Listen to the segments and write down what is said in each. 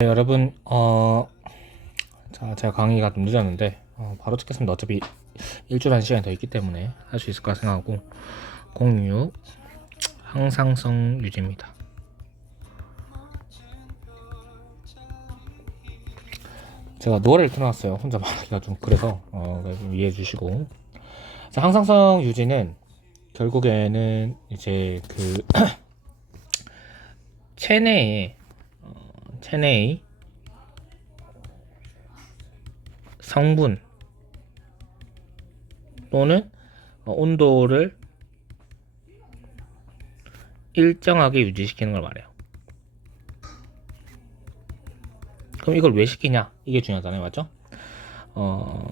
네, 여러분, 제가 강의가 좀 늦었는데, 바로 찍겠습니다. 어차피 일주일 한 시간이 더 있기 때문에 할 수 있을 거라 생각하고, 06, 항상성 유지입니다. 제가 노래를 틀어놨어요. 혼자 말하기가 좀 그래서, 좀 이해해 주시고. 자, 항상성 유지는 결국에는 이제 체내의, 체내의 성분 또는 온도를 일정하게 유지시키는 걸 말해요. 그럼 이걸 왜 시키냐? 이게 중요하잖아요. 맞죠?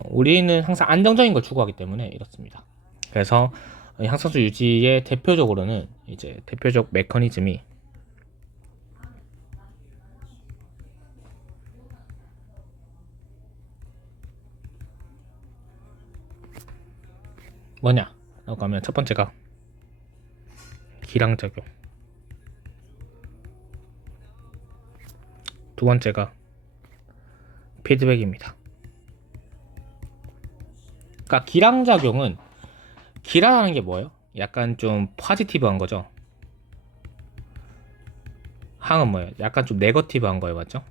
우리는 항상 안정적인 걸 추구하기 때문에 이렇습니다. 그래서 항상수 유지의 대표적으로는 이제 대표적 메커니즘이 뭐냐? 라고 하면 첫 번째가 기량작용, 두 번째가 피드백입니다. 그러니까 기량작용은 기라라는 게 뭐예요? 약간 좀 포지티브한 거죠. 항은 뭐예요? 약간 좀 네거티브한 거예요, 맞죠?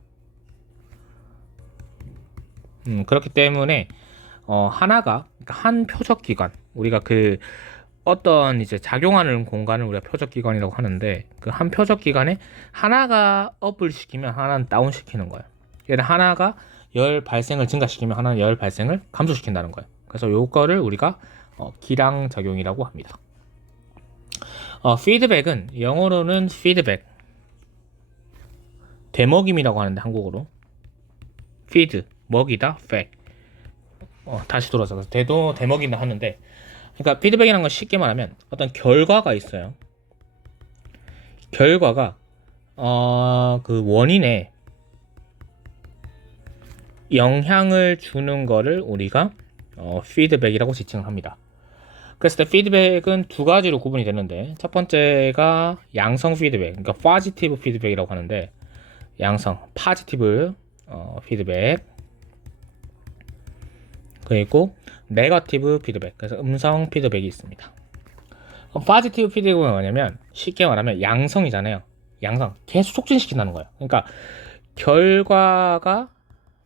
그렇기 때문에 하나가 그러니까 한 표적 기관 우리가 어떤 이제 작용하는 공간을 우리가 표적 기관이라고 하는데 그 한 표적 기관에 하나가 업을 시키면 하나는 다운 시키는 거예요. 얘는 하나가 열 발생을 증가시키면 하나는 열 발생을 감소시킨다는 거예요. 그래서 요거를 우리가 기량 작용이라고 합니다. 피드백은 영어로는 피드백, 되먹임이라고 하는데 한국어로 feed, 먹이다, 백. 다시 돌아서 되먹인다 하는데 그러니까 피드백이라는 건 쉽게 말하면 어떤 결과가 있어요. 결과가 그 원인에 영향을 주는 거를 우리가 피드백이라고 지칭을 합니다. 그랬을 때 피드백은 두 가지로 구분이 되는데 첫 번째가 양성 피드백, 그러니까 포지티브 피드백이라고 하는데 양성, 포지티브 피드백 그리고 네거티브 피드백, 그래서 음성 피드백이 있습니다. 포지티브 피드백은 뭐냐면 쉽게 말하면 양성이잖아요. 양성, 계속 촉진시킨다는 거예요. 그러니까 결과가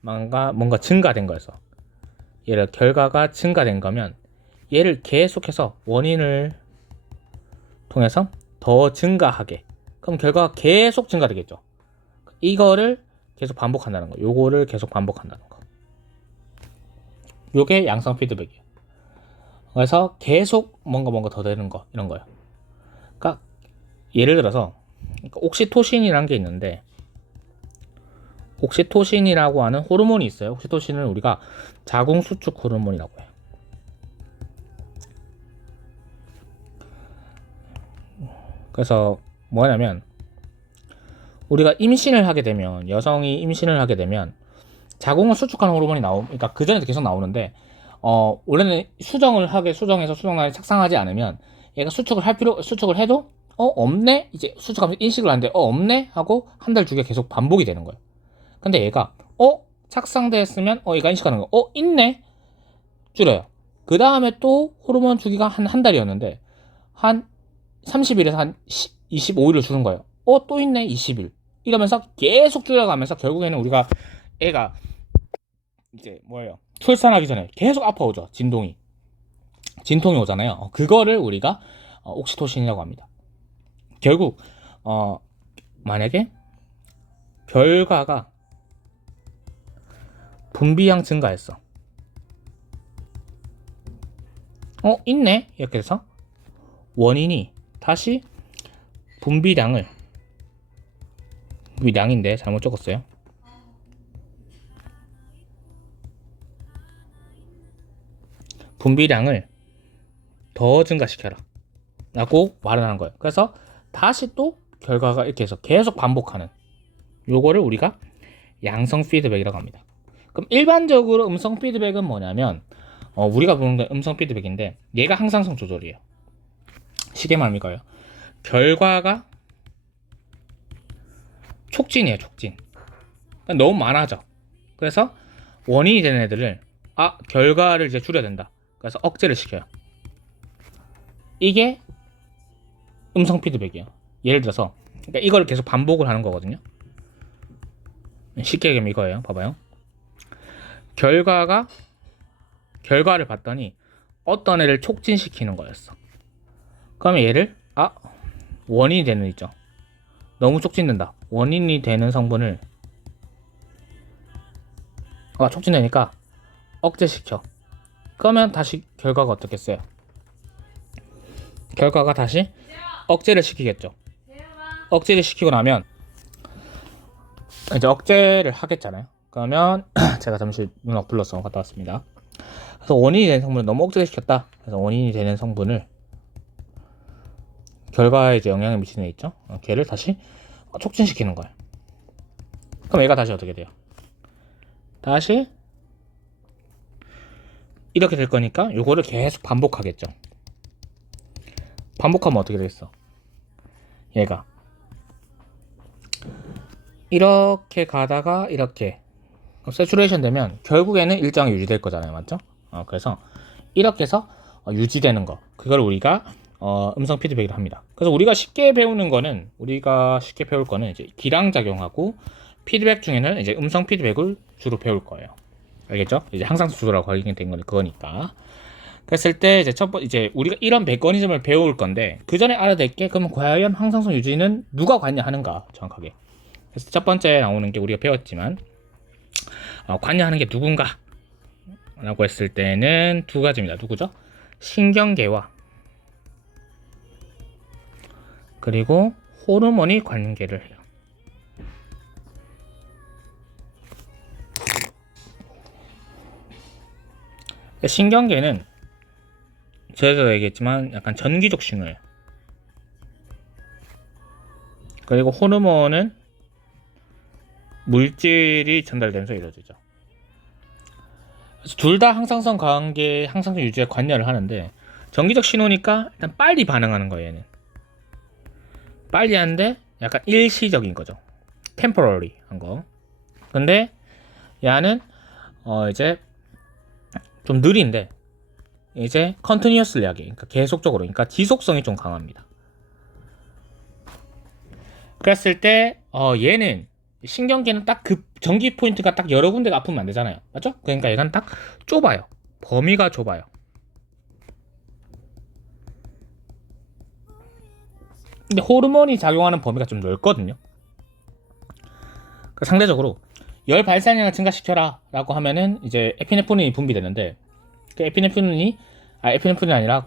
뭔가 증가된 거여서 얘를 결과가 증가된 거면 얘를 계속해서 원인을 통해서 더 증가하게, 그럼 결과가 계속 증가되겠죠. 이거를 계속 반복한다는 거, 요거를 계속 반복한다는 거, 요게 양성 피드백이에요. 그래서 계속 뭔가 더 되는 거, 이런 거예요. 그러니까 예를 들어서 옥시토신이라는 게 있는데 옥시토신이라고 하는 호르몬이 있어요. 옥시토신은 우리가 자궁 수축 호르몬이라고 해요. 그래서 뭐냐면 우리가 임신을 하게 되면, 여성이 임신을 하게 되면 자궁을 수축하는 호르몬이 그러니까 그 전에도 계속 나오는데 원래는 수정해서 수정란이 착상하지 않으면 얘가 수축을 해도 없네? 이제 수축하면서 인식을 하는데 없네? 하고 한 달 주기가 계속 반복이 되는 거예요. 근데 얘가 착상됐으면 얘가 인식하는 거 있네? 줄여요. 그 다음에 또 호르몬 주기가 한 달이었는데 한 30일에서 한 25일을 주는 거예요. 또 있네? 20일. 이러면서 계속 줄여가면서 결국에는 우리가 애가 이제 뭐예요? 출산하기 전에 계속 아파오죠. 진통이 오잖아요. 그거를 우리가 옥시토신이라고 합니다. 결국 만약에 결과가 분비량 증가했어. 있네? 이렇게 해서 원인이 다시 분비량인데 잘못 적었어요. 분비량을 더 증가시켜라 라고 말을 하는 거예요. 그래서 다시 또 결과가 이렇게 해서 계속 반복하는 요거를 우리가 양성 피드백이라고 합니다. 그럼 일반적으로 음성 피드백은 뭐냐면 우리가 보는 음성 피드백인데 얘가 항상성 조절이에요. 쉽게 말하면 이거예요. 결과가 촉진이에요. 촉진. 그러니까 너무 많아져. 그래서 원인이 되는 애들을 결과를 이제 줄여야 된다. 그래서 억제를 시켜요. 이게 음성 피드백이에요. 예를 들어서 그러니까 이걸 계속 반복을 하는 거거든요. 쉽게 얘기하면 이거예요. 봐봐요. 결과를 봤더니 어떤 애를 촉진시키는 거였어. 그러면 얘를 원인이 되는 있죠. 너무 촉진된다. 원인이 되는 성분을 촉진되니까 억제시켜. 그러면 다시 결과가 어떻겠어요? 결과가 다시 억제를 시키겠죠. 억제를 시키고 나면 이제 억제를 하겠잖아요. 그러면 제가 잠시 누나 불러서 갔다 왔습니다. 그래서 원인이 되는 성분을 너무 억제를 시켰다. 그래서 원인이 되는 성분을 결과에 이제 영향을 미치는 애 있죠. 걔를 다시 촉진시키는 거예요. 그럼 얘가 다시 어떻게 돼요? 다시 이렇게 될 거니까 요거를 계속 반복하겠죠. 반복하면 어떻게 되겠어? 얘가 이렇게 가다가 이렇게 세츄레이션 되면 결국에는 일정이 유지될 거잖아요. 맞죠? 그래서 이렇게 해서 유지되는 거, 그걸 우리가 음성 피드백을 합니다. 그래서 우리가 쉽게 배울 거는 이제 기량작용하고 피드백 중에는 이제 음성 피드백을 주로 배울 거예요. 알겠죠? 이제 항상수 주소라고 확인된 건 그거니까. 그랬을 때 이제 우리가 이런 메커니즘을 배울 건데 그 전에 알아야 될 게, 그러면 과연 항상성 유지는 누가 관여하는가 정확하게. 그래서 첫 번째 나오는 게 우리가 배웠지만 관여하는 게 누군가 라고 했을 때는 두 가지입니다. 누구죠? 신경계와 그리고 호르몬이 관계를 해요. 신경계는 제가 얘기했지만 약간 전기적 신호예요. 그리고 호르몬은 물질이 전달되면서 이루어지죠. 둘 다 항상성 유지에 관여를 하는데, 전기적 신호니까 일단 빨리 반응하는 거예요. 얘는 빨리 하는데 약간 일시적인 거죠. temporary 한 거. 근데 얘는 이제 좀 느린데 이제 continuously 하게, 그러니까 계속적으로, 그러니까 지속성이 좀 강합니다. 그랬을 때 얘는 신경계는 딱 그 전기 포인트가 딱 여러 군데가 아프면 안 되잖아요. 맞죠? 그러니까 얘는 딱 좁아요. 범위가 좁아요. 근데 호르몬이 작용하는 범위가 좀 넓거든요. 그러니까 상대적으로 열 발산량을 증가시켜라 라고 하면은 이제 에피네프린이 분비되는데, 그 에피네프린이 아니라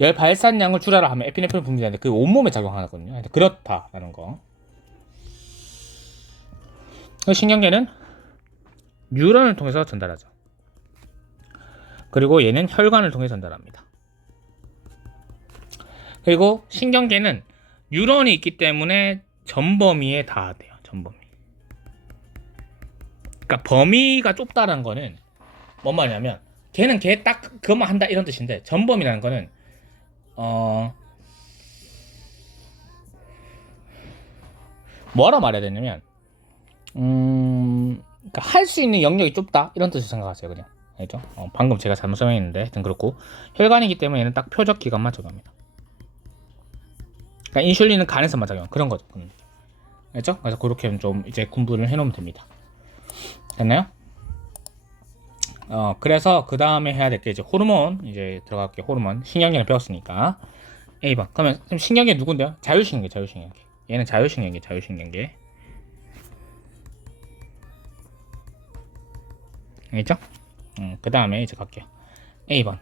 열 발산량을 줄여라 하면 에피네프린 분비되는데 그 온몸에 작용하거든요. 그렇다라는 거. 신경계는 뉴런을 통해서 전달하죠. 그리고 얘는 혈관을 통해 전달합니다. 그리고 신경계는 뉴런이 있기 때문에 전범위에 닿아야 돼요. 전범위. 그러니까 범위가 좁다는 거는 뭔 말이냐면 걔는 걔 딱 그것만 한다 이런 뜻인데, 전범위라는 거는 뭐라 말해야 되냐면 그러니까 할 수 있는 영역이 좁다 이런 뜻을 생각하세요. 그냥. 알죠? 방금 제가 잘못 설명했는데 하여튼 그렇고, 혈관이기 때문에 얘는 딱 표적 기관만 적용합니다. 그러니까 인슐린은 간에서만 작용, 그런 거죠. 알죠? 그래서 그렇게 좀 이제 구분을 해놓으면 됩니다. 됐나요? 그래서 그 다음에 해야 될 게 이제 호르몬, 이제 들어갈게요. 호르몬. 신경계를 배웠으니까 A번. 그러면 신경계 누군데요? 자율신경계. 얘는 자율신경계. 알겠죠? 그 다음에 이제 갈게요. A번.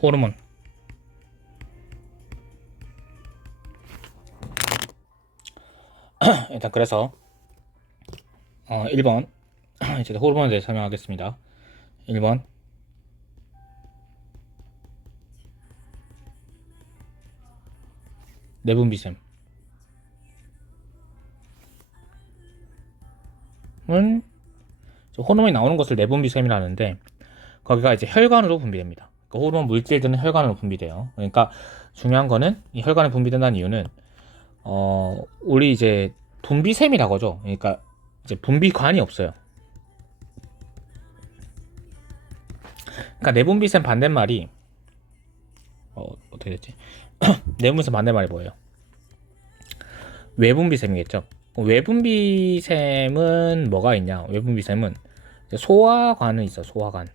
호르몬. 일단 그래서 1번 이제 호르몬에 대해 설명하겠습니다. 1번 내분비샘은 호르몬이 나오는 것을 내분비샘이라는데, 거기가 이제 혈관으로 분비됩니다. 그 호르몬 물질들은 혈관으로 분비돼요. 그러니까 중요한 거는 이 혈관에 분비된다는 이유는 우리 이제 분비샘이라고 하죠. 그러니까 이제 분비관이 없어요. 그러니까 내분비샘 반대말이 어떻게 됐지? 내분비샘 반대말이 뭐예요? 외분비샘이겠죠. 외분비샘은 뭐가 있냐? 외분비샘은 소화관은 있어. 소화관.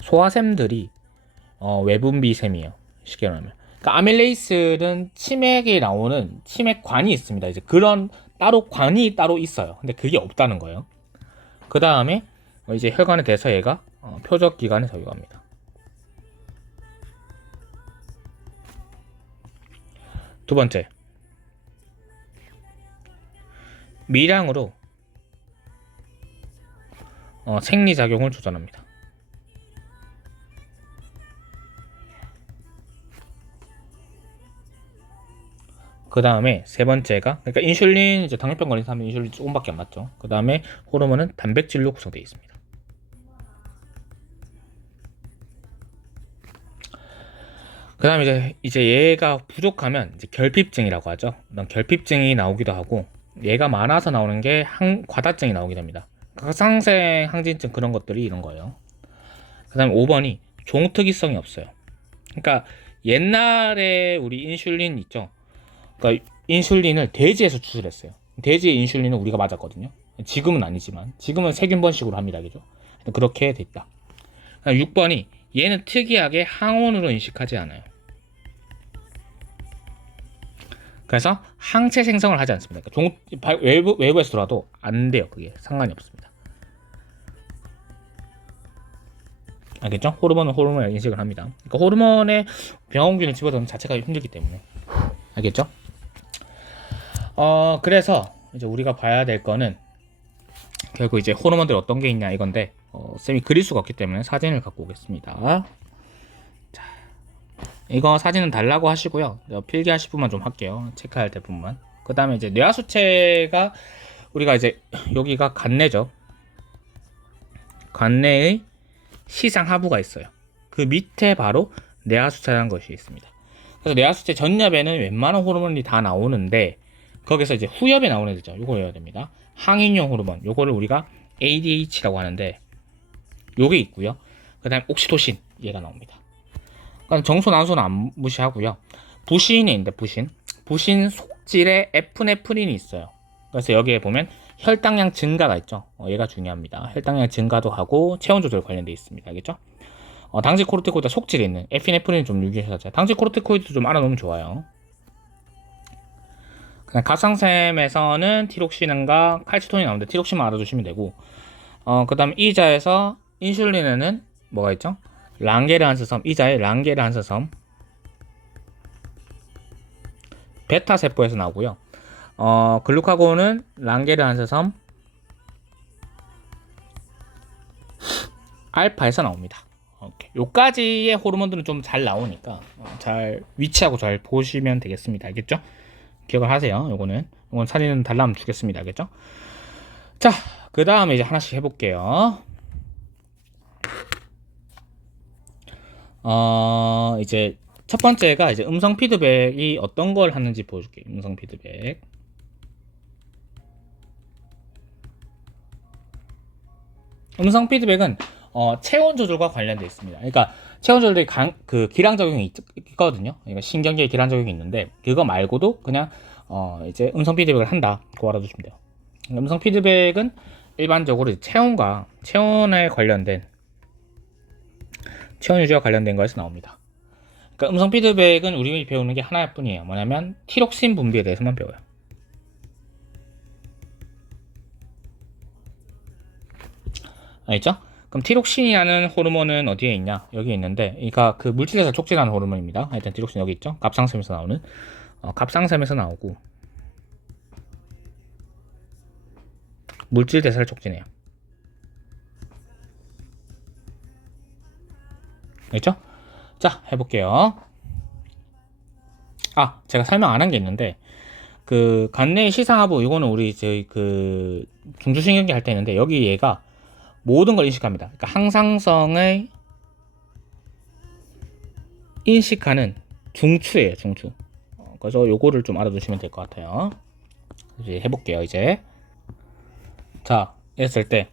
소화샘들이 외분비샘이에요. 쉽게 말하면. 그러니까 아밀레이스는 치맥에 나오는 치맥관이 있습니다. 이제 그런 따로 관이 따로 있어요. 근데 그게 없다는 거예요. 그 다음에 이제 혈관에 대해서 얘가 표적기관에 작용합니다. 두 번째, 미량으로 생리작용을 조절합니다. 그 다음에 세 번째가, 그러니까 인슐린, 이제 당뇨병 걸린 사람은 인슐린 조금밖에 안 맞죠. 그 다음에 호르몬은 단백질로 구성되어 있습니다. 그 다음에 이제 얘가 부족하면 이제 결핍증이라고 하죠. 결핍증이 나오기도 하고, 얘가 많아서 나오는 게 과다증이 나오게 됩니다. 각상생 항진증 그런 것들이 이런 거예요. 그 다음에 5번이 종특이성이 없어요. 그러니까 옛날에 우리 인슐린 있죠. 그러니까 인슐린을 돼지에서 추출했어요. 돼지의 인슐린은 우리가 맞았거든요. 지금은 아니지만 지금은 세균번식으로 합니다. 그죠? 그렇게 됐다. 6번이 얘는 특이하게 항원으로 인식하지 않아요. 그래서 항체 생성을 하지 않습니다. 그러니까 외부에서 들어와도 안 돼요. 그게 상관이 없습니다. 알겠죠? 호르몬은 호르몬을 인식을 합니다. 그러니까 호르몬에 병원균을 집어넣는 자체가 힘들기 때문에. 알겠죠? 그래서 이제 우리가 봐야 될 거는 결국 이제 호르몬들이 어떤 게 있냐 이건데 쌤이 그릴 수가 없기 때문에 사진을 갖고 오겠습니다. 자, 이거 사진은 달라고 하시고요. 필기하실 분만 좀 할게요. 체크할 때 분만. 그 다음에 이제 뇌하수체가 우리가 이제 여기가 간내죠. 간내의 시상하부가 있어요. 그 밑에 바로 뇌하수체라는 것이 있습니다. 그래서 뇌하수체 전엽에는 웬만한 호르몬이 다 나오는데 거기서 이제 후엽에 나오는 애들죠. 요거 외워야 됩니다. 항인용 호르몬, 요거를 우리가 ADH라고 하는데 요게 있고요. 그 다음에 옥시토신, 얘가 나옵니다. 그러니까 정수, 난수는 안 무시하고요. 부신이 있는데 부신 속질에 에프네프린이 있어요. 그래서 여기에 보면 혈당량 증가가 있죠. 얘가 중요합니다. 혈당량 증가도 하고 체온 조절 관련돼 있습니다. 알겠죠? 당직 코르티코이드 속질에 있는 에피네프린 좀 유기하자. 당직 코르티코이드 좀 알아놓으면 좋아요. 그냥 갑상샘에서는 티록신과 칼치톤이 나오는데 티록신만 알아두시면 되고, 그 다음 이자에서 인슐린에는 뭐가 있죠? 랑게르한스섬, 이자의 랑게르한스섬, 베타 세포에서 나오고요. 글루카곤은 랑게르한스섬, 알파에서 나옵니다. 요까지의 호르몬들은 좀 잘 나오니까 잘 위치하고 잘 보시면 되겠습니다. 알겠죠? 기억을 하세요. 요건 사진은 달라면 주겠습니다. 알겠죠? 자, 그 다음에 이제 하나씩 해볼게요. 이제 첫 번째가 이제 음성 피드백이 어떤 걸 하는지 보여줄게요. 음성 피드백. 음성 피드백은 체온 조절과 관련되어 있습니다. 그러니까 체온 조절이 그 기량작용이 있거든요. 그러니까 신경계에 기량작용이 있는데 그거 말고도 그냥 이제 음성 피드백을 한다고 알아두시면 돼요. 음성 피드백은 일반적으로 체온에 관련된 체온 유지와 관련된 거에서 나옵니다. 그러니까 음성 피드백은 우리 배우는 게 하나뿐이에요. 뭐냐면 티록신 분비에 대해서만 배워요. 알겠죠? 그럼 티록신이라는 호르몬은 어디에 있냐? 여기 있는데, 그러니까 그 물질에서 촉진하는 호르몬입니다. 하여튼 티록신 여기 있죠? 갑상샘에서 나오는. 갑상샘에서 나오고 물질 대사를 촉진해요. 알겠죠? 자, 해볼게요. 제가 설명 안 한 게 있는데, 그 간내의 시상하부, 이거는 우리 저희 그 중추신경계 할 때 있는데, 여기 얘가 모든 걸 인식합니다. 그러니까 항상성의 인식하는 중추예요, 중추. 그래서 요거를 좀 알아두시면 될 것 같아요. 이제 해볼게요, 이제. 자, 이랬을 때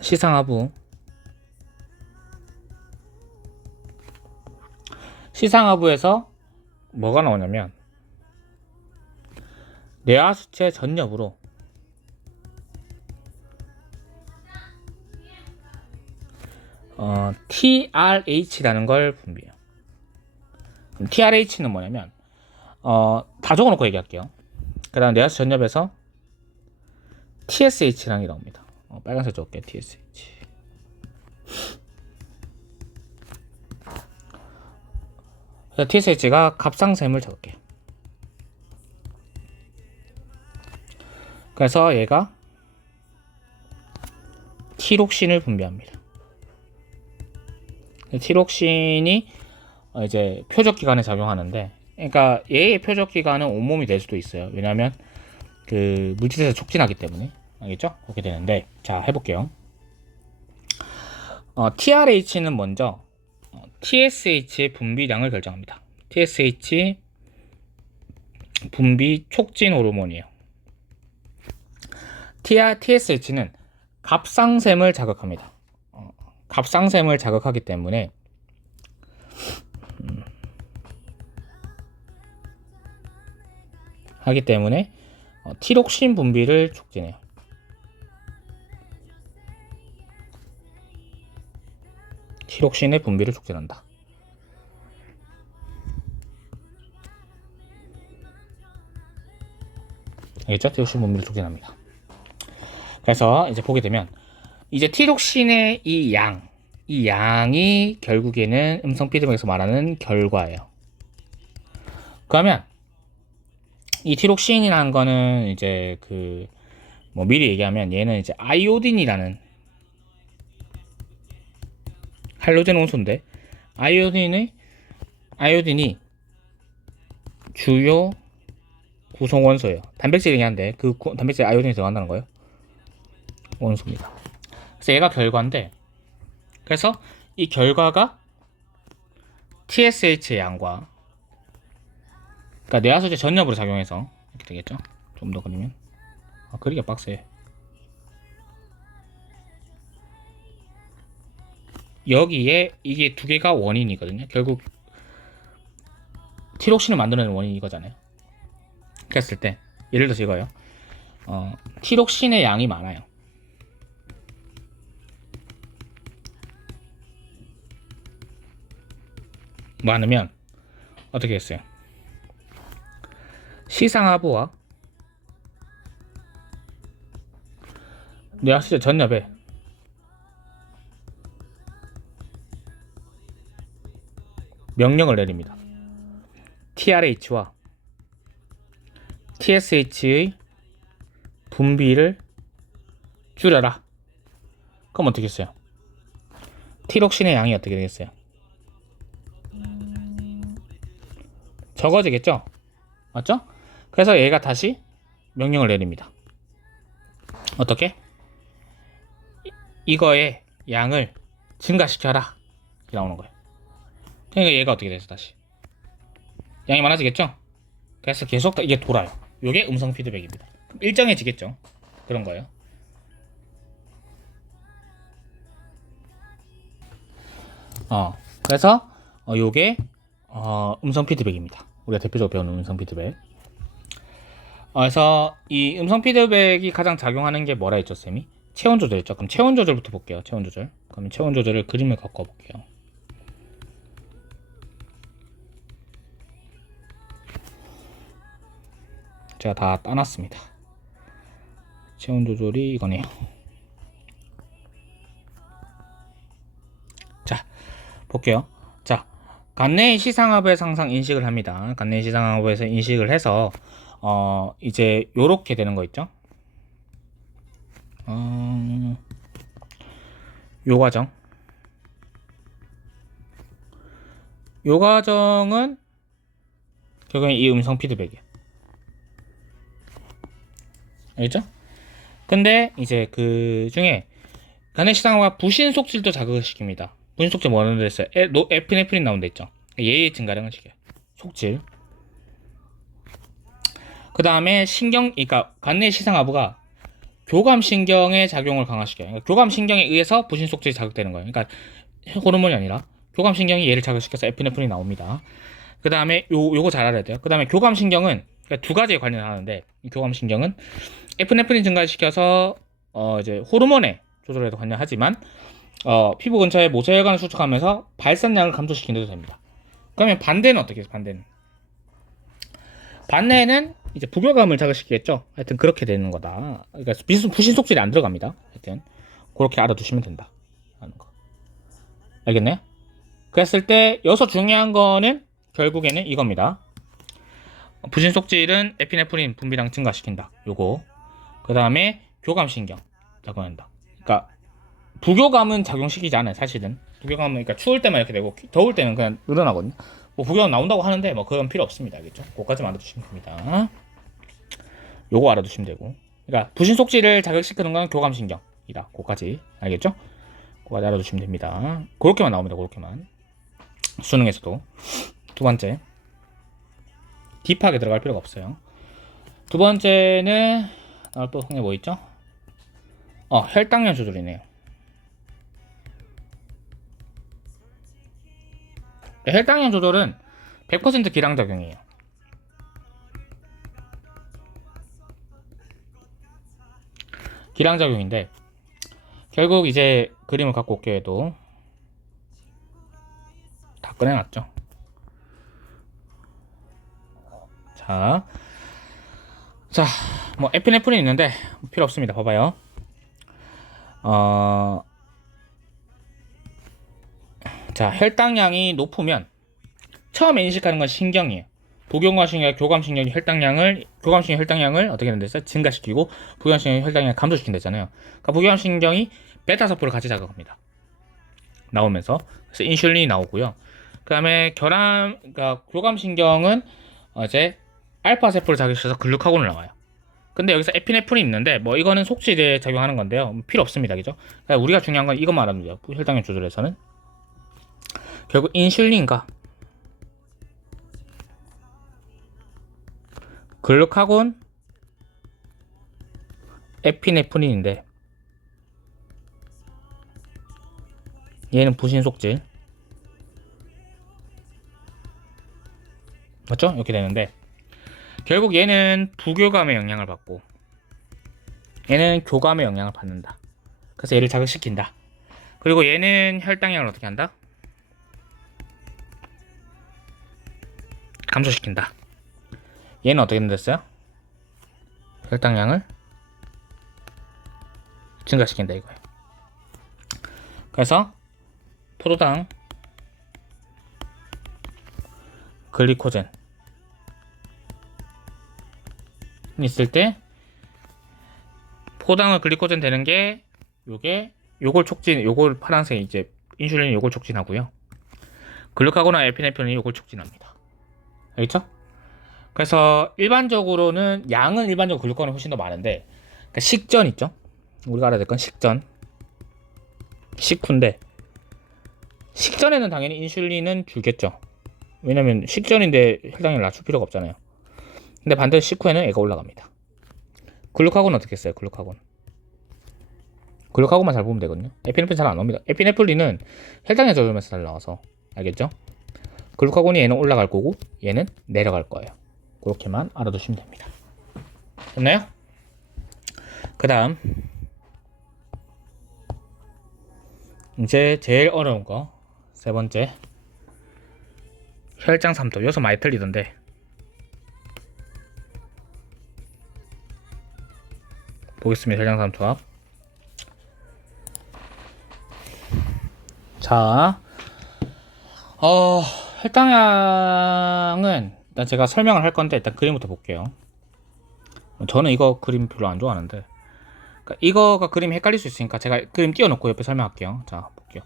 시상하부 시상하부에서 뭐가 나오냐면 뇌하수체 전엽으로 TRH라는 걸 분비해요. 그럼 TRH는 뭐냐면 다 적어놓고 얘기할게요. 그 다음 뇌하수체 전엽에서 TSH라는 게 나옵니다. 빨간색 적을게요. TSH. 그래서 TSH가 갑상샘을 적을게요. 그래서 얘가 티록신을 분비합니다. 티록신이 이제 표적기관에 작용하는데, 그러니까 얘의 표적기관은 온몸이 될 수도 있어요. 왜냐하면 그 물질에서 촉진하기 때문에. 알겠죠? 그렇게 되는데, 자, 해볼게요. TRH는 먼저 TSH의 분비량을 결정합니다. TSH 분비 촉진 호르몬이에요. TSH는 갑상샘을 자극합니다. 갑상샘을 자극하기 때문에 티록신 분비를 촉진해요. 티록신의 분비를 촉진한다. 알겠죠? 티록신 분비를 촉진합니다. 그래서 이제 보게 되면 이제 티록신의 이 양이 결국에는 음성 피드백에서 말하는 결과예요. 그러면 이 티록신이라는 거는 이제 뭐 미리 얘기하면 얘는 이제 아이오딘이라는 할로젠 원소인데 아이오딘이 주요 구성 원소예요. 단백질이긴 한데 그 단백질에 아이오딘이 들어간다는 거예요. 원소입니다. 그래서 얘가 결과인데, 그래서 이 결과가 TSH의 양과, 그러니까 뇌하수체 전엽으로 작용해서 이렇게 되겠죠. 좀 더 그리면 그리기가 빡세. 여기에 이게 두 개가 원인이거든요. 결국 티록신을 만드는 원인이 이거잖아요. 그랬을 때 예를 들어서 이거예요. 티록신의 양이 많아요. 많으면 어떻게 했어요? 시상하부와 뇌하수체 전엽에 명령을 내립니다. TRH와 TSH의 분비를 줄여라. 그럼 어떻게 했어요? 티록신의 양이 어떻게 되겠어요? 적어지겠죠? 맞죠? 그래서 얘가 다시 명령을 내립니다. 어떻게? 이거의 양을 증가시켜라. 이렇게 나오는 거예요. 그러니까 얘가 어떻게 돼서 다시 양이 많아지겠죠? 그래서 계속 이게 돌아요. 이게 음성 피드백입니다. 일정해지겠죠? 그런 거예요. 그래서 요게 음성 피드백입니다. 우리가 대표적으로 배우는 음성 피드백. 그래서 이 음성 피드백이 가장 작용하는 게 뭐라 했죠, 쌤이? 체온 조절이죠. 그럼 체온 조절부터 볼게요. 체온 조절. 그럼 체온 조절을 그림을 갖고 볼게요. 제가 다 따놨습니다. 체온 조절이 이거네요. 자, 볼게요. 자, 간내의 시상하부에서 항상 인식을 합니다. 간내의 시상하부에서 인식을 해서 이제 요렇게 되는 거 있죠? 요 과정은 결국엔 이 음성 피드백이에요. 알겠죠? 근데 이제 그 중에 간의 시상하부가 부신 속질도 자극을 시킵니다. 분신 속질 뭐 하는 데 있어요? 에피네프린 나온 데 있죠. 얘의 증가량을 시켜요. 속질. 그 다음에 그러니까 관내 시상하부가 교감신경의 작용을 강화시켜요. 그러니까 교감신경에 의해서 부신속질이 자극되는 거예요. 그러니까 호르몬이 아니라 교감신경이 얘를 자극시켜서 에피네프린이 나옵니다. 그 다음에 요거 잘 알아야 돼요. 그 다음에 교감신경은 그러니까 두 가지에 관련하는데, 이 교감신경은 에피네프린 증가시켜서 이제 호르몬의 조절에도 관여하지만 피부 근처에 모세혈관을 수축하면서 발산량을 감소시키는 데도 됩니다. 그러면 반대는 어떻게 해요? 반대는 이제 부교감을 자극시키겠죠. 하여튼 그렇게 되는 거다. 그러니까 부신 속질이 안 들어갑니다. 하여튼 그렇게 알아두시면 된다 하는 거. 알겠네? 그랬을 때 여기서 중요한 거는 결국에는 이겁니다. 부신 속질은 에피네프린 분비량 증가시킨다. 요거. 그 다음에 교감신경 작용한다. 그러니까 부교감은 작용시키지 않아요. 사실은 부교감은 그러니까 추울 때만 이렇게 되고 더울 때는 그냥 늘어나거든요. 뭐 부교감 나온다고 하는데 뭐 그건 필요 없습니다. 알겠죠? 그거까지만 알아두시면 됩니다. 요거 알아두시면 되고. 그러니까 부신 속질을 자극시키는 건 교감신경이다. 그거까지 알겠죠? 그거까지 알아두시면 됩니다. 그렇게만 나옵니다. 그렇게만. 수능에서도. 두 번째, 딥하게 들어갈 필요가 없어요. 두 번째는 또 흥에 뭐 있죠? 혈당량 조절이네요. 혈당량 조절은 100% 기량작용이에요. 기량작용인데 결국 이제 그림을 갖고 올게요. 해도 다 꺼내놨죠. 자, 뭐 에피네프린 있는데 필요 없습니다. 봐봐요. 자, 혈당량이 높으면 처음에 인식하는 건 신경이에요. 부교감신경, 교감신경이 교감신경 혈당량을 어떻게 된댔어요? 증가시키고 부교감신경이 혈당량을 감소시킨댔잖아요. 그러니까 부교감신경이 베타세포를 같이 자극합니다. 나오면서 그래서 인슐린이 나오고요. 그 다음에 그러니까 교감신경은 이제 알파세포를 자극시켜서 글루카곤을 나와요. 근데 여기서 에피네프린이 있는데 뭐 이거는 속질에 작용하는 건데요. 필요 없습니다. 그죠? 그러니까 우리가 중요한 건 이것만 알아두면 돼요. 혈당량 조절에서는 결국 인슐린과 글루카곤, 에피네프린인데 얘는 부신 속질 맞죠? 이렇게 되는데 결국 얘는 부교감의 영향을 받고 얘는 교감의 영향을 받는다. 그래서 얘를 자극시킨다. 그리고 얘는 혈당량을 어떻게 한다? 감소시킨다. 얘는 어떻게 됐어요? 혈당량을 증가시킨다 이거예요. 그래서 포도당, 글리코젠 있을 때 포도당은 글리코젠 되는 게 요걸 파란색 이제 인슐린이 요걸 촉진하고요. 글루카곤이나 에피네프린이 요걸 촉진합니다. 알겠죠? 그래서 일반적으로는 일반적으로 글루카곤이 훨씬 더 많은데 그러니까 식전 있죠? 우리가 알아야 될 건 식후인데 식전에는 당연히 인슐린은 줄겠죠. 왜냐면 식전인데 혈당을 낮출 필요가 없잖아요. 근데 반대로 식후에는 얘가 올라갑니다. 글루카곤은 어떻게 했어요? 글루카곤만 잘 보면 되거든요. 에피네프린 잘 안 나옵니다. 에피네프린은 혈당량 조절면서 잘 나와서 알겠죠? 글루카곤이 얘는 올라갈 거고 얘는 내려갈 거예요. 그렇게만 알아두시면 됩니다. 됐나요? 그 다음 이제 제일 어려운 거 세 번째 혈장 삼투압. 여기서 많이 틀리던데 보겠습니다. 혈장 삼투압. 자, 혈당량은 일단 제가 설명을 할 건데 일단 그림부터 볼게요. 저는 이거 그림 별로 안 좋아하는데 그러니까 이거가 그림이 헷갈릴 수 있으니까 제가 그림 띄워놓고 옆에 설명할게요. 자, 볼게요.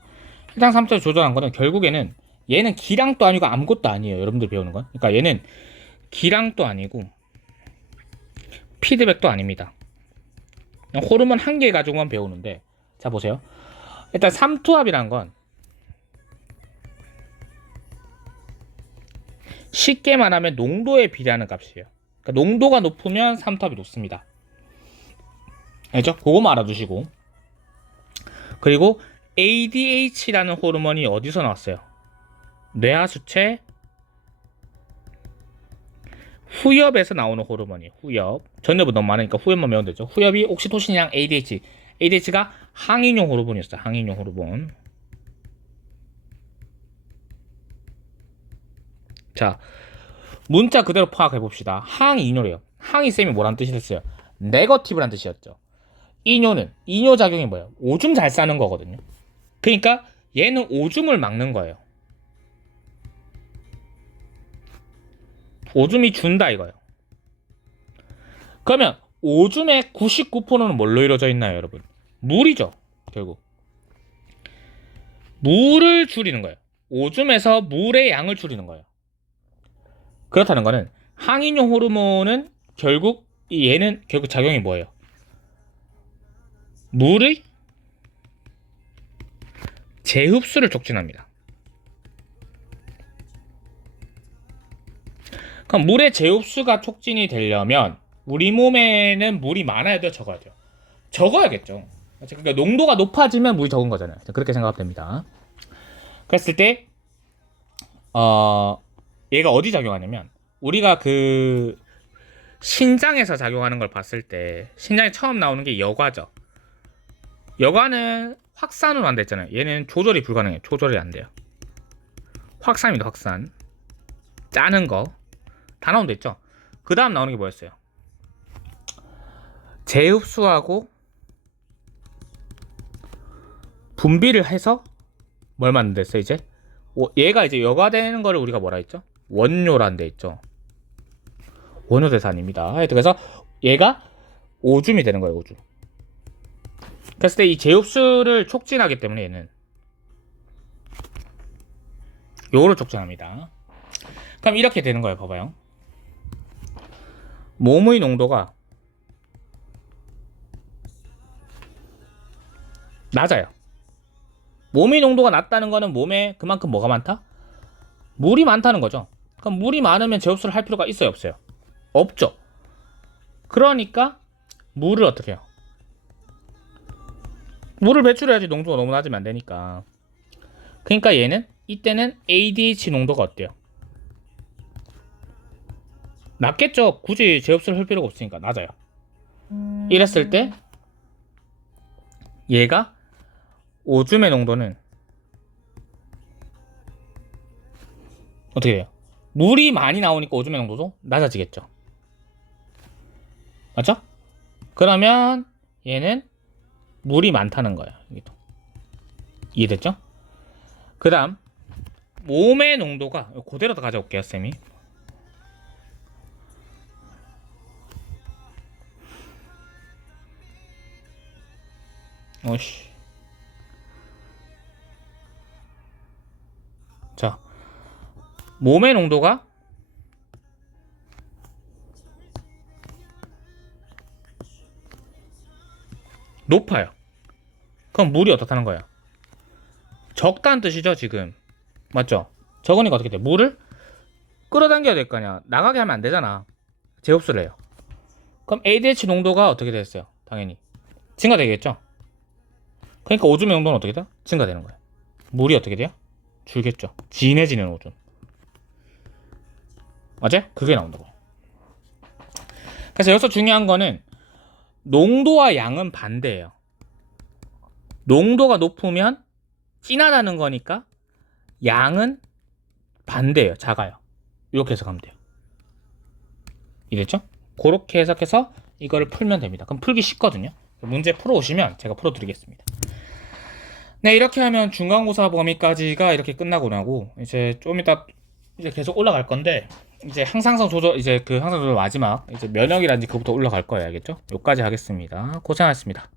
혈당 삼투압 조절한 거는 결국에는 얘는 기량도 아니고 아무것도 아니에요. 여러분들 배우는 건. 그러니까 얘는 기량도 아니고 피드백도 아닙니다. 호르몬 한 개 가지고만 배우는데 자 보세요. 일단 삼투압이란 건 쉽게 말하면 농도에 비례하는 값이에요. 그러니까 농도가 높으면 삼투압이 높습니다. 알죠? 그거만 알아두시고. 그리고 ADH라는 호르몬이 어디서 나왔어요? 뇌하수체 후엽에서 나오는 호르몬이에요. 후엽. 전혀부 너무 많으니까 후엽만 외우면 되죠. 후엽이 옥시토신이랑 ADH. ADH가 항인용 호르몬이었어요. 항인용 호르몬. 자, 문자 그대로 파악해 봅시다. 항이뇨래요. 항이 쌤이 뭐란 뜻이 됐어요? 네거티브란 뜻이었죠. 이뇨작용이 뭐예요? 오줌 잘 싸는 거거든요. 그러니까 얘는 오줌을 막는 거예요. 오줌이 준다 이거예요. 그러면 오줌의 99%는 뭘로 이루어져 있나요, 여러분? 물이죠. 결국 물을 줄이는 거예요. 오줌에서 물의 양을 줄이는 거예요. 그렇다는 거는 항인용 호르몬은 결국 얘는 결국 작용이 뭐예요? 물의 재흡수를 촉진합니다. 그럼 물의 재흡수가 촉진이 되려면 우리 몸에는 물이 많아야 돼요, 적어야 돼요? 적어야겠죠. 그러니까 농도가 높아지면 물이 적은 거잖아요. 그렇게 생각하면 됩니다. 그랬을 때 얘가 어디 작용하냐면 우리가 그 신장에서 작용하는 걸 봤을 때 신장에 처음 나오는 게 여과죠. 여과는 확산으로 안 됐잖아요. 얘는 조절이 불가능해요. 조절이 안 돼요. 확산입니다. 확산. 짜는 거 다 나온데 있죠. 그 다음 나오는 게 뭐였어요? 재흡수하고 분비를 해서 뭘 만든댔어요 이제? 얘가 이제 여과되는 거를 우리가 뭐라 했죠? 원료란 데 있죠. 원효대사입니다. 그래서 얘가 오줌이 되는 거예요. 오줌. 그랬을 때 이 재흡수를 촉진하기 때문에 얘는 요거를 촉진합니다. 그럼 이렇게 되는 거예요. 봐봐요. 몸의 농도가 낮아요. 몸의 농도가 낮다는 거는 몸에 그만큼 뭐가 많다? 물이 많다는 거죠. 그럼 물이 많으면 재흡수를 할 필요가 있어요? 없어요? 없죠. 그러니까 물을 어떻게 해요? 물을 배출해야지. 농도가 너무 낮으면 안 되니까. 그러니까 얘는 이때는 ADH 농도가 어때요? 낮겠죠. 굳이 재흡수를 할 필요가 없으니까 낮아요. 이랬을 때 얘가 오줌의 농도는 어떻게 돼요? 물이 많이 나오니까 오줌의 농도도 낮아지겠죠. 맞죠? 그러면 얘는 물이 많다는 거예요. 이해됐죠? 그 다음 몸의 농도가 그대로 더 가져올게요, 쌤이. 오씨. 자, 몸의 농도가 높아요. 그럼 물이 어떻다는 거야? 적다는 뜻이죠, 지금. 맞죠? 적으니까 어떻게 돼? 물을 끌어당겨야 될 거 아니야. 나가게 하면 안 되잖아. 재흡수를 해요. 그럼 ADH 농도가 어떻게 됐어요? 당연히 증가되겠죠? 그러니까 오줌의 농도는 어떻게 돼요? 증가되는 거예요. 물이 어떻게 돼요? 줄겠죠. 진해지는 오줌. 맞아요? 그게 나온다고. 그래서 여기서 중요한 거는 농도와 양은 반대예요. 농도가 높으면 진하다는 거니까 양은 반대예요. 작아요. 이렇게 해석하면 돼요. 이랬죠? 그렇게 해석해서 이거를 풀면 됩니다. 그럼 풀기 쉽거든요. 문제 풀어오시면 제가 풀어드리겠습니다. 네, 이렇게 하면 중간고사 범위까지가 이렇게 끝나고 나고 이제 좀 이따 이제 계속 올라갈 건데 이제 항상성 조절 이제 그 항상성 조절 마지막 이제 면역이라든지 그거부터 올라갈 거예요. 알겠죠? 여기까지 하겠습니다. 고생하셨습니다.